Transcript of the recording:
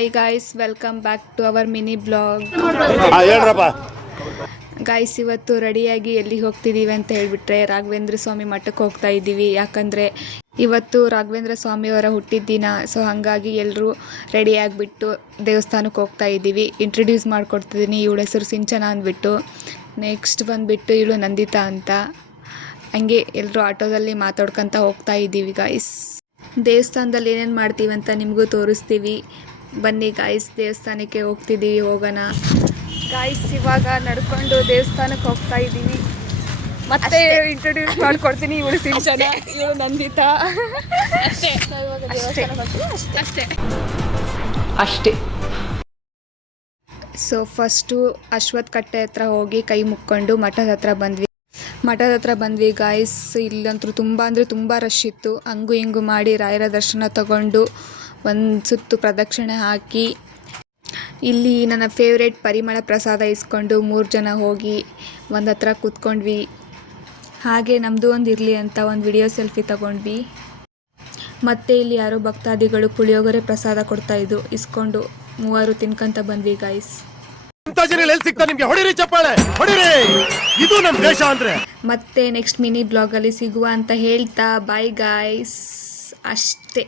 Hi guys, welcome back to our mini blog. Guys, ಇವತ್ತು ರೆಡಿಯಾಗಿ ಎಲ್ಲಿಗೆ ಹೋಗ್ತಿದ್ದೀವಿ ಅಂತ ಹೇಳಿಬಿಟ್ರೆ ರಾಘವೇಂದ್ರ ಸ್ವಾಮಿ ಮಠಕ್ಕೆ ಹೋಗ್ತಾ ಇದ್ದೀವಿ. ಯಾಕಂದರೆ ಇವತ್ತು ರಾಘವೇಂದ್ರ ಸ್ವಾಮಿಯವರ ಹುಟ್ಟಿದ ದಿನ. ಸೊ ಹಾಗಾಗಿ ಎಲ್ಲರೂ ರೆಡಿ ಆಗಿಬಿಟ್ಟು ದೇವಸ್ಥಾನಕ್ಕೆ ಹೋಗ್ತಾ ಇದ್ದೀವಿ. ಇಂಟ್ರಡ್ಯೂಸ್ ಮಾಡಿಕೊಡ್ತಿದ್ದೀನಿ. ಇವಳ ಹೆಸರು ಸಿಂಚನ ಅಂದ್ಬಿಟ್ಟು. ನೆಕ್ಸ್ಟ್ ಬಂದುಬಿಟ್ಟು ಇವಳು ನಂದಿತಾ ಅಂತ. ಹಂಗೆ ಎಲ್ಲರೂ ಆಟೋದಲ್ಲಿ ಮಾತಾಡ್ಕೊತ ಹೋಗ್ತಾ ಇದ್ದೀವಿ ಗಾಯ್ಸ್. ದೇವಸ್ಥಾನದಲ್ಲಿ ಏನೇನು ಮಾಡ್ತೀವಿ ಅಂತ ನಿಮಗೂ ತೋರಿಸ್ತೀವಿ. ಬನ್ನಿ ಗಾಯ್ಸ್, ದೇವಸ್ಥಾನಕ್ಕೆ ಹೋಗ್ತಿದ್ದೀವಿ, ಹೋಗೋಣ ಗಾಯ್ಸ್. ಇವಾಗ ನಡ್ಕೊಂಡು ದೇವಸ್ಥಾನಕ್ಕೆ ಹೋಗ್ತಾ ಇದ್ದೀವಿ. ಮತ್ತೆ ಇಂಟ್ರೊಡ್ಯೂಸ್ ಮಾಡ್ಕೊಡ್ತೀನಿ. ಇವಳು ಸಿಂಚನ, ಇವಳು ನಂದಿತಾ. ಅಷ್ಟೇ. ಸೊ ಫಸ್ಟು ಅಶ್ವತ್ಥ ಕಟ್ಟೆ ಹತ್ರ ಹೋಗಿ ಕೈ ಮುಕ್ಕೊಂಡು ಮಠದ ಹತ್ರ ಬಂದ್ವಿ ಗಾಯ್ಸ್. ಇಲ್ಲಂತೂ ತುಂಬ ರಶ್ ಇತ್ತು. ಹಂಗು ಹಿಂಗು ಮಾಡಿ ರಾಯರ ದರ್ಶನ ತಗೊಂಡು ಒಂದು ಸುತ್ತು ಪ್ರದಕ್ಷಿಣೆ ಹಾಕಿ ಇಲ್ಲಿ ನನ್ನ ಫೇವ್ರೇಟ್ ಪರಿಮಳ ಪ್ರಸಾದ ಇಸ್ಕೊಂಡು 3 ಜನ ಹೋಗಿ ಒಂದು ಹತ್ರ ಕೂತ್ಕೊಂಡ್ವಿ. ಹಾಗೆ ನಮ್ಮದು ಒಂದು ಇರಲಿ ಅಂತ ಒಂದು ವಿಡಿಯೋ ಸೆಲ್ಫಿ ತಗೊಂಡ್ವಿ. ಮತ್ತು ಇಲ್ಲಿ ಯಾರೋ ಭಕ್ತಾದಿಗಳು ಪುಳಿಯೋಗರೆ ಪ್ರಸಾದ ಕೊಡ್ತಾಯಿದ್ರು. ಇಸ್ಕೊಂಡು 3 ತಿನ್ಕೊಂತ ಬಂದ್ವಿ ಗಾಯ್ಸ್. ಮತ್ತೆ ನೆಕ್ಸ್ಟ್ ಮಿನಿ ಬ್ಲಾಗಲ್ಲಿ ಸಿಗುವ ಅಂತ ಹೇಳ್ತಾ ಬಾಯ್ ಗಾಯ್ಸ್. ಅಷ್ಟೇ.